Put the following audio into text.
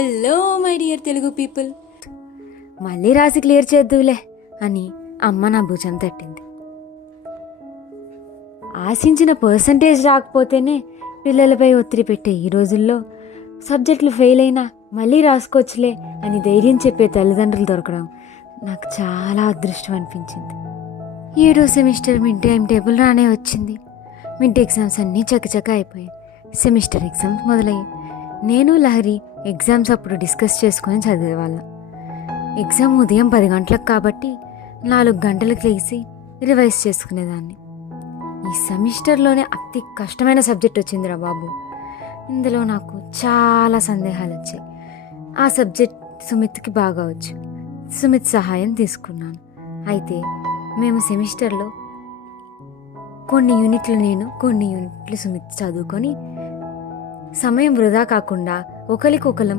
Hello my dear Telugu people. మళ్ళీ రాసి clear చేద్దువులే అని అమ్మ నా భుజం తట్టింది. ఆశించిన పర్సంటేజ్ రాకపోతేనే పిల్లలపై ఒత్తిడి పెట్టే ఈ రోజుల్లో సబ్జెక్టులు ఫెయిల్ అయినా మళ్ళీ రాసుకోవచ్చులే అని ధైర్యం చెప్పే తల్లిదండ్రులు దొరకడం నాకు చాలా అదృష్టం అనిపించింది. 7వ సెమిస్టర్ మిడ్ టైం టేబుల్ రానే వచ్చింది. మిడ్ ఎగ్జామ్స్ అన్నీ చకచక అయిపోయాయి. సెమిస్టర్ ఎగ్జామ్స్ మొదలయ్యాయి. నేను లహరి ఎగ్జామ్స్ అప్పుడు డిస్కస్ చేసుకొని చదివేవాళ్ళం. ఎగ్జామ్ ఉదయం 10 గంటలకు కాబట్టి 4 గంటలకు లేచి రివైజ్ చేసుకునేదాన్ని. ఈ సెమిస్టర్లోనే అతి కష్టమైన సబ్జెక్ట్ వచ్చిందిరా బాబు. ఇందులో నాకు చాలా సందేహాలు వచ్చాయి. ఆ సబ్జెక్ట్ సుమిత్కి బాగా వచ్చు. సుమిత్ సహాయం తీసుకున్నాను. అయితే మేము సెమిస్టర్లో కొన్ని యూనిట్లు నేను, కొన్ని యూనిట్లు సుమిత్ చదువుకొని సమయం వృధా కాకుండా ఒకరికొకరం